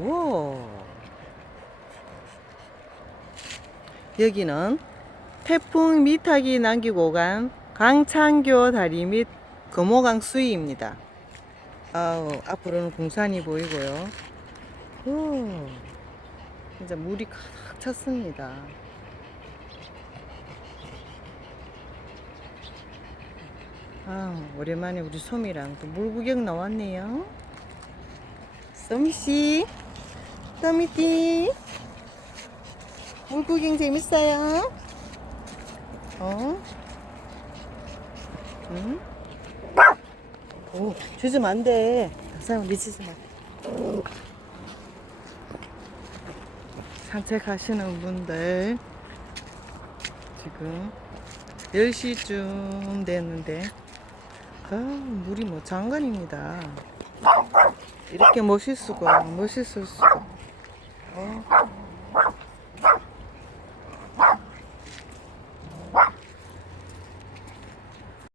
우와. 여기는 태풍 미탁이 남기고 간 강창교 다리 및 금호강 수위입니다. 아우, 앞으로는 공산이 보이고요. 오, 진짜 물이 가득 찼습니다. 아, 오랜만에 우리 소미랑 또 물 구경 나왔네요. 소미씨, 소미띠, 물구경 재밌어요? 어? 응? 오, 짖으면 안 돼. 사람 미치지 마. 산책하시는 분들 지금 10시쯤 됐는데 아, 물이 뭐 장관입니다. 이렇게 멋있을 수가 멋있을 수가. 어.